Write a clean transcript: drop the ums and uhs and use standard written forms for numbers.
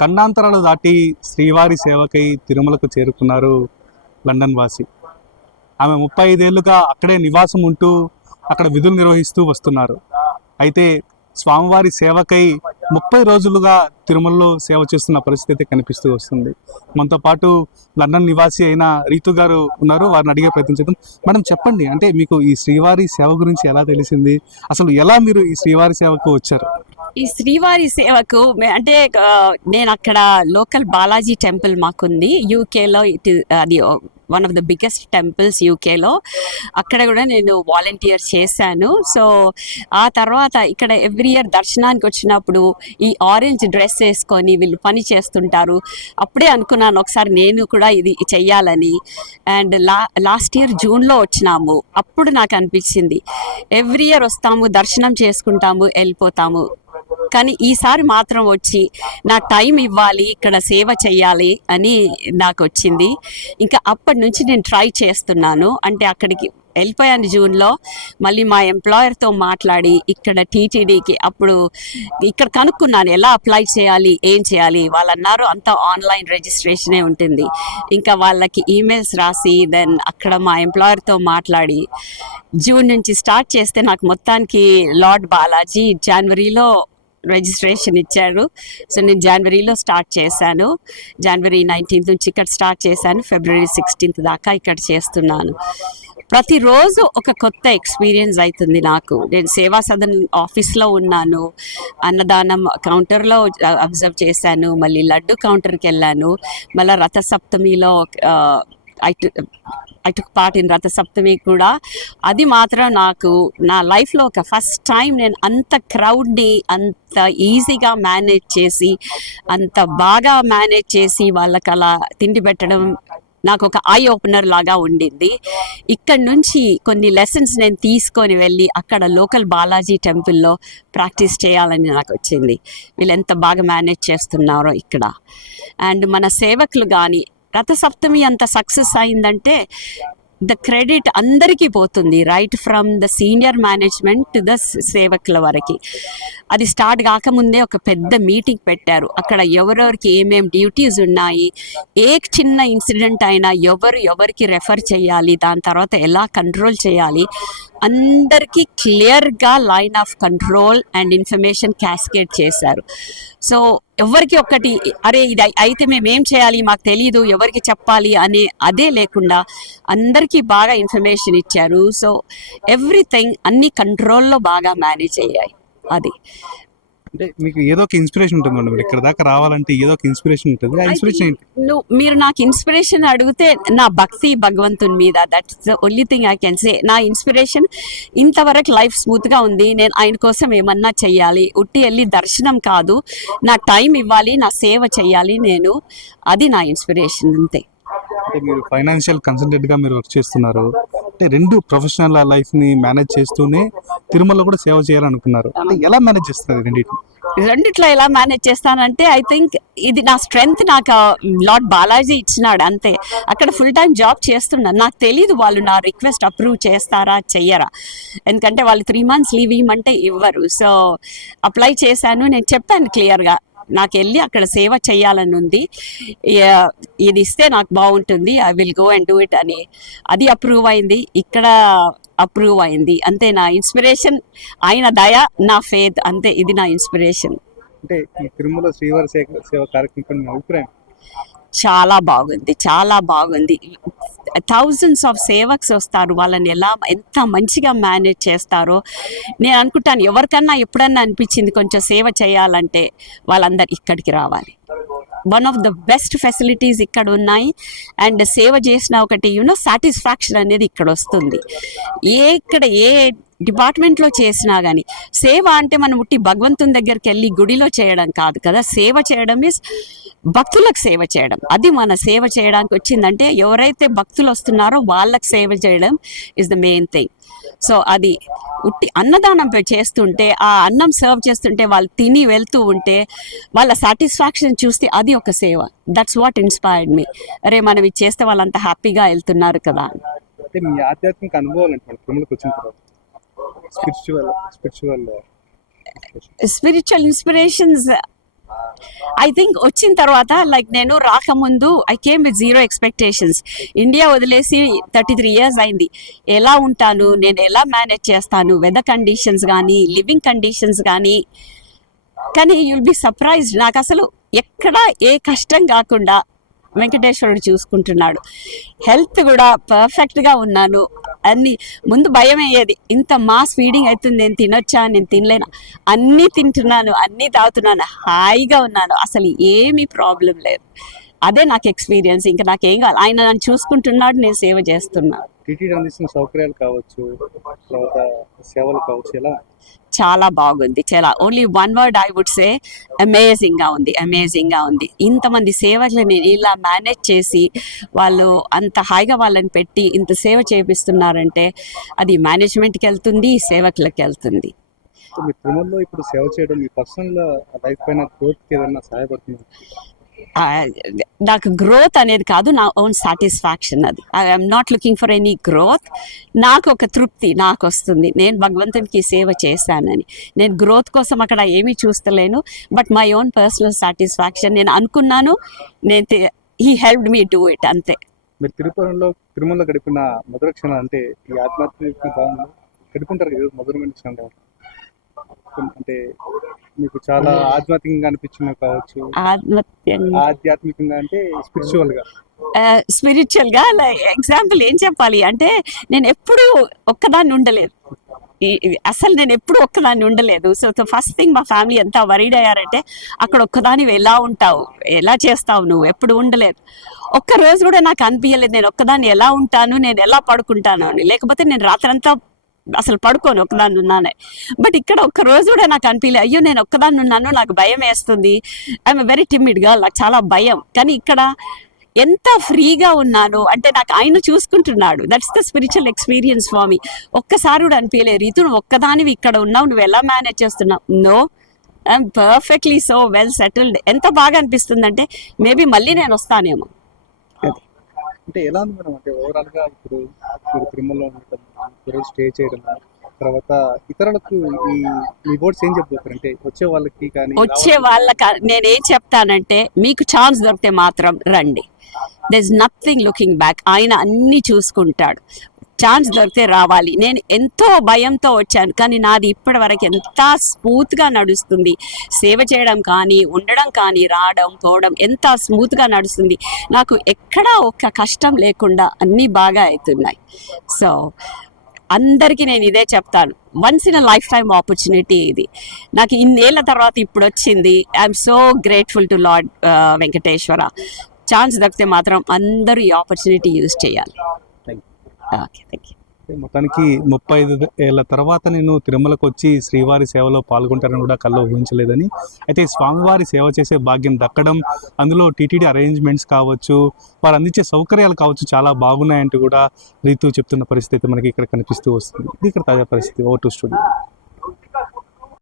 ఖండాంతరాలు దాటి శ్రీవారి సేవకై తిరుమలకు చేరుకున్నారు లండన్ వాసి. ఆమె 35 ఏళ్లుగా అక్కడే నివాసం ఉంటూ అక్కడ విధులు నిర్వహిస్తూ వస్తున్నారు. అయితే స్వామివారి సేవకై 30 రోజులుగా తిరుమలలో సేవ చేస్తున్న పరిస్థితి కనిపిస్తూ వస్తుంది. మనతో పాటు లండన్ నివాసి అయిన రీతు గారు ఉన్నారు. వారిని అడిగే ప్రయత్నం చేద్దాం. మేడం, చెప్పండి, అంటే మీకు ఈ శ్రీవారి సేవ గురించి ఎలా తెలిసింది? అసలు ఎలా మీరు ఈ శ్రీవారి సేవకు వచ్చారు? ఈ శ్రీవారి సేవకు అంటే నేను అక్కడ లోకల్ బాలాజీ టెంపుల్ మాకుంది యూకేలో. అది one of the biggest temples యూకేలో. అక్కడ కూడా నేను వాలంటీర్ చేశాను. సో ఆ తర్వాత ఇక్కడ ఎవ్రీ ఇయర్ దర్శనానికి వచ్చినప్పుడు ఈ ఆరెంజ్ డ్రెస్ వేసుకొని వీళ్ళు పని చేస్తుంటారు. అప్పుడే అనుకున్నాను ఒకసారి నేను కూడా ఇది చెయ్యాలని. అండ్ లాస్ట్ ఇయర్ జూన్లో వచ్చినాము. అప్పుడు నాకు అనిపించింది ఎవ్రీ ఇయర్ వస్తాము, దర్శనం చేసుకుంటాము, వెళ్ళిపోతాము, కానీ ఈసారి మాత్రం వచ్చి నాకు టైం ఇవ్వాలి, ఇక్కడ సేవ చెయ్యాలి అని నాకు వచ్చింది. ఇంకా అప్పటి నుంచి నేను ట్రై చేస్తున్నాను. అంటే అక్కడికి వెళ్ళిపోయాను జూన్లో. మళ్ళీ మా ఎంప్లాయర్తో మాట్లాడి ఇక్కడ టీటీడీకి అప్పుడు ఇక్కడ కనుక్కున్నాను ఎలా అప్లై చేయాలి, ఏం చేయాలి. వాళ్ళు అన్నారు అంతా ఆన్లైన్ రిజిస్ట్రేషనే ఉంటుంది. ఇంకా వాళ్ళకి ఈమెయిల్స్ రాసి దెన్ అక్కడ మా ఎంప్లాయర్తో మాట్లాడి జూన్ నుంచి స్టార్ట్ చేస్తే నాకు మొత్తానికి లార్డ్ బాలాజీ జనవరిలో రిజిస్ట్రేషన్ ఇచ్చారు. సో నేను జనవరిలో స్టార్ట్ చేశాను. జనవరి 19th నుంచి ఇక్కడ స్టార్ట్ చేశాను. ఫిబ్రవరి 16th దాకా ఇక్కడ చేస్తున్నాను. ప్రతిరోజు ఒక కొత్త ఎక్స్పీరియన్స్ అవుతుంది నాకు. నేను సేవా సదన్ ఆఫీస్లో ఉన్నాను, అన్నదానం కౌంటర్లో అబ్జర్వ్ చేశాను, మళ్ళీ లడ్డు కౌంటర్కి వెళ్ళాను, మళ్ళీ రథసప్తమిలో I took part in Rathasaptami కూడా. అది మాత్రం నాకు నా లైఫ్లో ఒక ఫస్ట్ టైం నేను అంత క్రౌడ్ని అంత ఈజీగా మేనేజ్ చేసి, అంత బాగా మేనేజ్ చేసి వాళ్ళకి అలా తిండి పెట్టడం నాకు ఒక ఐ ఓపెనర్ లాగా ఉండింది. ఇక్కడ నుంచి కొన్ని లెసన్స్ నేను తీసుకొని వెళ్ళి అక్కడ లోకల్ బాలాజీ టెంపుల్లో ప్రాక్టీస్ చేయాలని నాకు వచ్చింది. వీళ్ళు ఎంత బాగా మేనేజ్ చేస్తున్నారో ఇక్కడ. అండ్ మన సేవకులు కానీ రథసప్తమి అంత సక్సెస్ అయిందంటే ద క్రెడిట్ అందరికీ పోతుంది, right from the senior management to the సేవకుల వరకు. అది స్టార్ట్ కాకముందే ఒక పెద్ద మీటింగ్ పెట్టారు. అక్కడ ఎవరెవరికి ఏమేమి డ్యూటీస్ ఉన్నాయి, ఏ చిన్న ఇన్సిడెంట్ అయినా ఎవరికి రెఫర్ చేయాలి, దాని తర్వాత ఎలా కంట్రోల్ చేయాలి, అందరికీ క్లియర్గా line of control and information cascade చేశారు. సో ఎవరికి ఒక్కటి అరే ఇది అయితే మేమేం చేయాలి మాకు తెలియదు, ఎవరికి చెప్పాలి అనే అదే లేకుండా అందరికీ బాగా ఇన్ఫర్మేషన్ ఇచ్చారు. సో ఎవ్రీథింగ్ అన్ని కంట్రోల్లో బాగా మేనేజ్ అయ్యాయి. అది అంటే మీకు ఏదో ఒక ఇన్స్పిరేషన్ ఉంటుంది, మీరు ఇక్కడ దాకా రావాలంటే ఏదో ఒక ఇన్స్పిరేషన్ ఉంటుంది. ఆ ఇన్స్పిరేషన్ ఏంటి? మీరు నాకు ఇన్స్పిరేషన్ అడిగితే నా భక్తి భగవంతుని మీద, that's the only thing I can say. నా ఇన్స్పిరేషన్ ఇంతవరకు లైఫ్ స్మూత్గా ఉంది, నేను ఆయన కోసం ఏమన్నా చెయ్యాలి, ఉట్టి వెళ్ళి దర్శనం కాదు, నా టైం ఇవ్వాలి, నా సేవ చెయ్యాలి నేను. అది నా ఇన్స్పిరేషన్ అంతే. అంటే మీరు ఫైనాన్షియల్ కన్సల్టెంట్గా మీరు వర్క్ చేస్తున్నారు, అంటే రెండు ప్రొఫెషనల్ లైఫ్ని మేనేజ్ చేస్తూనే తిరుమలలో కూడా సేవ చేయాలనుకున్నారు. అంటే ఎలా మేనేజ్ చేస్తున్నారు రెండిట్లో ఎలా మేనేజ్ చేస్తానంటే ఐ థింక్ ఇది నా స్ట్రెంగ్త్ నాకు లార్డ్ బాలాజీ ఇచ్చినాడు అంతే. అక్కడ ఫుల్ టైం జాబ్ చేస్తున్నాను. నాకు తెలీదు వాళ్ళు నా రిక్వెస్ట్ అప్రూవ్ చేస్తారా చెయ్యరా, ఎందుకంటే వాళ్ళు 3 months లీవ్ ఇవ్వమంటే ఇవ్వరు. సో అప్లై చేశాను. నేను చెప్పాను క్లియర్గా నాకు వెళ్ళి అక్కడ సేవ చేయాలని ఉంది, ఇది ఇస్తే నాకు బాగుంటుంది, I will go and do it అని. అది అప్రూవ్ అయింది, ఇక్కడ అప్రూవ్ అయింది. అంతే నా ఇన్స్పిరేషన్ ఆయన దయ, నా ఫేత్, అంతే. ఇది నా ఇన్స్పిరేషన్. అంటే ఈ తిరుమల శ్రీవారి సేవ కార్యక్రమం అభిప్రాయం చాలా బాగుంది, చాలా బాగుంది. థౌజండ్స్ ఆఫ్ సేవక్స్ వస్తారు, వాళ్ళని ఎంత మంచిగా మేనేజ్ చేస్తారో. నేను అనుకుంటాను ఎవరికన్నా ఎప్పుడన్నా అనిపించింది కొంచెం సేవ చేయాలంటే వాళ్ళందరూ ఇక్కడికి రావాలి. One of the best facilities ఇక్కడ ఉన్నాయి. అండ్ సేవ చేసిన ఒకటి సాటిస్ఫాక్షన్ అనేది ఇక్కడ వస్తుంది. ఇక్కడ ఏ డిపార్ట్మెంట్లో చేసినా కానీ సేవ అంటే మనం ఉట్టి భగవంతుని దగ్గరికి వెళ్ళి గుడిలో చేయడం కాదు కదా. సేవ చేయడం మీన్స్ భక్తులకు సేవ చేయడం. అది మన సేవ చేయడానికి వచ్చిందంటే ఎవరైతే భక్తులు వస్తున్నారో వాళ్ళకి సేవ చేయడం is the main thing. So అది ఉట్టి అన్నదానం చేస్తుంటే, ఆ అన్నం సర్వ్ చేస్తుంటే వాళ్ళు తిని వెళ్తూ ఉంటే వాళ్ళ సాటిస్ఫాక్షన్ చూస్తే అది ఒక సేవ. That's what inspired me. అరే మనం ఇది చేస్తే వాళ్ళంతా హ్యాపీగా వెళ్తున్నారు కదా. అంటే మీ ఆధ్యాత్మిక అనుభవాలు అంటే తిరుమలకు వచ్చిన తర్వాత spiritual spiritual inspirations I think వచ్చిన తర్వాత లైక్ నేను రాకముందు I came with zero expectations. India వదిలేసి 33 years అయింది. ఎలా ఉంటాను, నేను ఎలా మేనేజ్ చేస్తాను, వెదర్ కండిషన్స్ కానీ లివింగ్ కండిషన్స్ కానీ యుల్ బి సర్ప్రైజ్డ్. నాకు అసలు ఎక్కడ ఏ కష్టం కాకుండా వెంకటేశ్వరుడు చూసుకుంటున్నాడు. హెల్త్ కూడా పర్ఫెక్ట్గా ఉన్నాను. అన్ని ముందు భయం అయ్యేది, ఇంత మాస్ ఫీడింగ్ అవుతుంది, నేను తినొచ్చా, నేను తినలేనా, అన్నీ తింటున్నాను, అన్నీ తాగుతున్నాను, హాయిగా ఉన్నాను, అసలు ఏమీ ప్రాబ్లం లేదు. అదే నాకు ఎక్స్పీరియన్స్. ఇంకా నాకేం కావాలి, ఆయన నన్ను చూసుకుంటున్నాడు, నేను సేవ చేస్తున్నాను. టీటీడీ అందిస్తున్న సౌకర్యాలు కావచ్చు, తర్వాత సేవలు కావచ్చు, ఎలా చాలా బాగుంది. చాలా only one word I would say అమేజింగ్గా ఉంది. ఇంతమంది సేవకులు నేను ఇలా మేనేజ్ చేసి వాళ్ళు అంత హాయిగా వాళ్ళని పెట్టి ఇంత సేవ చేపిస్తున్నారంటే అది మేనేజ్మెంట్కి వెళ్తుంది, సేవకులకి వెళ్తుంది. మీ తిరుమలలో ఇప్పుడు సేవ చేయడం మీ పర్సనల్ లైఫ్ పైన గ్రోత్కి ఏదైనా సహాయపడుతుంది? నాకు గ్రోత్ అనేది కాదు, నా ఓన్ సాటిస్ఫాక్షన్ అది. I'm not looking for any growth. నాకు ఒక తృప్తి నాకు వస్తుంది, నేను భగవంతునికి సేవ చేశానని. నేను గ్రోత్ కోసం అక్కడ ఏమీ చూస్తలేను, but my own personal satisfaction. నేను అనుకున్నాను, he helped me do it, అంతే. మీరు తిరుమలలో గడిపిన మధుర క్షణం అంటే ఈ ఆధ్యాత్మిక భావంలో గడుపుంటారు కదా, మధురమైన క్షణం అంటే మీకు చాలా ఆధ్యాత్మికంగా అనిపించినవి కావచ్చు. ఆధ్యాత్మికంగా అంటే స్పిరిచువల్గా ఎగ్జాంపుల్ ఏం చెప్పాలి అంటే, నేను ఎప్పుడూ ఒక్కదాన్ని ఉండలేదు. అసలు నేను ఎప్పుడు ఒక్కదాన్ని ఉండలేదు. సో ఫస్ట్ థింగ్ మా ఫ్యామిలీ ఎంత వరీడ్ అయ్యారంటే, అక్కడ ఒక్కదానివి ఎలా ఉంటావు, ఎలా చేస్తావు, నువ్వు ఎప్పుడు ఉండలేదు. ఒక్క రోజు కూడా నాకు అనిపించలేదు నేను ఒక్కదాన్ని ఎలా ఉంటాను, నేను ఎలా పడుకుంటాను అని. లేకపోతే నేను రాత్రంతా అసలు పడుకోను, ఒక్కదాన్ని ఉన్నానే. బట్ ఇక్కడ ఒక్క రోజు కూడా నాకు అనిపించలేదు, అయ్యో నేను ఒక్కదాన్ని ఉన్నాను, నాకు భయం వేస్తుంది, ఐఎమ్ వెరీ టిమిడ్గా, నాకు చాలా భయం. కానీ ఇక్కడ ఎంత ఫ్రీగా ఉన్నాను అంటే నాకు ఆయన చూసుకుంటున్నాడు. That's the spiritual experience for me. ఒక్కసారి కూడా అనిపించలేదు రీతుడు ఒక్కదానివి ఇక్కడ ఉన్నావు, నువ్వు ఎలా మేనేజ్ చేస్తున్నావు. No, I'm perfectly so well settled. ఎంత బాగా అనిపిస్తుంది అంటే మేబీ మళ్ళీ నేను వస్తానేమో. అంటే ఎలా ఉంది మేడం, అంటే ఓవరాల్గా ఇప్పుడు మీరు తిరుమలలో ఉండటం, ఈరోజు స్టే చేయడం, తర్వాత ఇతరులకు ఈ వర్డ్స్ ఏం చెప్తారు అంటే వచ్చే వాళ్ళకి నేనేం చెప్తానంటే, మీకు ఛాన్స్ దొరికితే మాత్రం రండి. There is nothing looking back. ఆయన అన్ని చూసుకుంటాడు. ఛాన్స్ దొరికితే రావాలి. నేను ఎంతో భయంతో వచ్చాను, కానీ నాది ఇప్పటి వరకు ఎంత స్మూత్గా నడుస్తుంది. సేవ చేయడం కానీ, ఉండడం కానీ, రావడం పోవడం ఎంత స్మూత్గా నడుస్తుంది. నాకు ఎక్కడా ఒక్క కష్టం లేకుండా అన్నీ బాగా అవుతున్నాయి. సో అందరికీ నేను ఇదే చెప్తాను, once in a life time opportunity ఇది. నాకు ఇన్నేళ్ల తర్వాత ఇప్పుడు వచ్చింది. I'm so grateful to lord Venkateswara. Chance దొరికితే మాత్రం అందరూ ఈ ఆపర్చునిటీ యూజ్ చేయాలి. Okay, thank you. మొత్తానికి 35 ఏళ్ళ తర్వాత నేను తిరుమలకు వచ్చి శ్రీవారి సేవలో పాల్గొంటానని కూడా కల్లో ఊహించలేదని. అయితే స్వామివారి సేవ చేసే భాగ్యం దక్కడం, అందులో టీటీడీ అరేంజ్మెంట్స్ కావచ్చు, వారు అందించే సౌకర్యాలు కావచ్చు, చాలా బాగున్నాయంటూ కూడా రీతు చెప్తున్న పరిస్థితి మనకి ఇక్కడ కనిపిస్తూ వస్తుంది. ఇది ఇక్కడ తాజా పరిస్థితి. Over to studio.